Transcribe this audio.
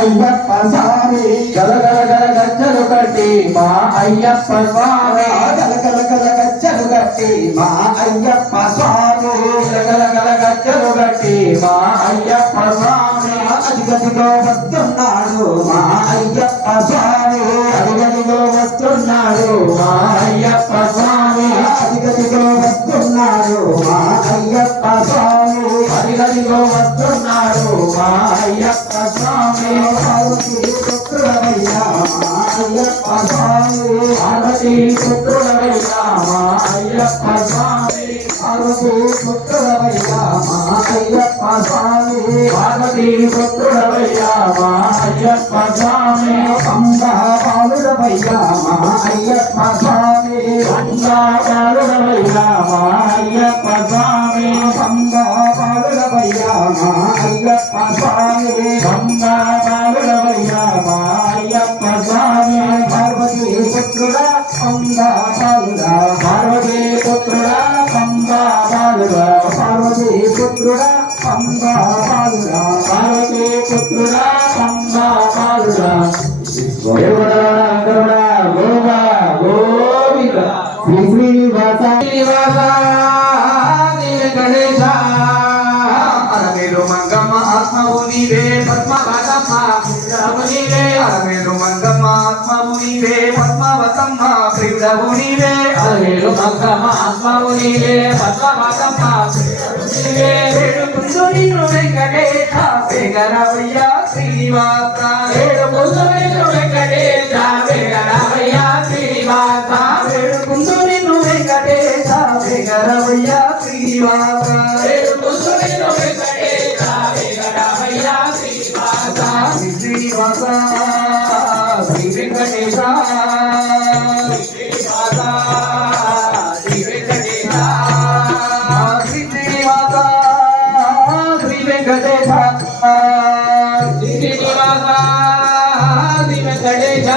అయ్యప్ప స్వామి గలగల గజ్జలు కట్టి మా అయ్యప్ప స్వామి గలగల గజ్జలు కట్టి మా అయ్యప్ప స్వామి గలగల గజ్జలు కట్టి మా అయ్యప్ప స్వామి అదిగదిగో వస్తున్నాడు మా అయ్యప్ప స్వామి అదిగదిగో వస్తున్నాడు మా అయ్యప్ప స్వామి అదిగదిగో వస్తున్నాడు మా అయ్యప్ప స్వామి అదిగదిగో వస్తున్నాడు మా అయ్యప్ప స్వామి పార్వతీ పుత్రుడవయ్యా మా అయ్యప్ప స్వామి పార్వతీ పుత్రుడవయ్యా మా అయ్యప్ప స్వామి పార్వతీ పుత్రుడవయ్యా మా అయ్యప్ప స్వామి పార్వతీ పుత్రుడవయ్యా మా అయ్యప్ప స్వామి పంగా పాలుడవయ్యా మా అయ్యప్ప స్వామి పంగా పాలుడవయ్యా మా అయ్యప్ప స్వామి పంగా పాలుడవయ్యా మా అయ్యప్ప స్వామి పంగా పాలుడవయ్యా మా అయ్యప్ప స్వామి పార్వతీ పుత్రుడా పంగా పాలుడా పార్వతీ పుత్రుడా పంగా పాలుడా పార్వతీ పుత్రుడా పంగా పాలుడా పార్వతీ పుత్రుడా పంగా పాలుడా శ్రీనివాస గణేశ అరవేలు మంగమ్మ ఆత్మవు నీవే పద్మవతమ్మ నీవే అరవేలు మంగమ్మ ఆత్మవు నీవే పద్మవతమ్మ ప్రియుడవు నీవే అరవేలు మంగమ్మ ఆత్మవు నీవే పద్మవతమ్మ నీవే వేడుకుందు నిన్ను వెంకటేశ వేగరవయ్య శ్రీనివాస వేడుకుందు నిన్ను వెంకటేశ వేగరవయ్య శ్రీనివాస వేడుకుందు నిన్ను వెంకటేశ వేగరవయ్య శ్రీనివాస వేడుకుందు నిన్ను వెంకటేశ వేగరవయ్య శ్రీనివాస శ్రీనివాస శ్రీ వెంకటేశ శ్రీనివాస శ్రీ వెంకటేశ శ్రీ శ్రీనివాస శ్రీ వెంకటేశ శ్రీనివాస శ్రీ వెంకటేశ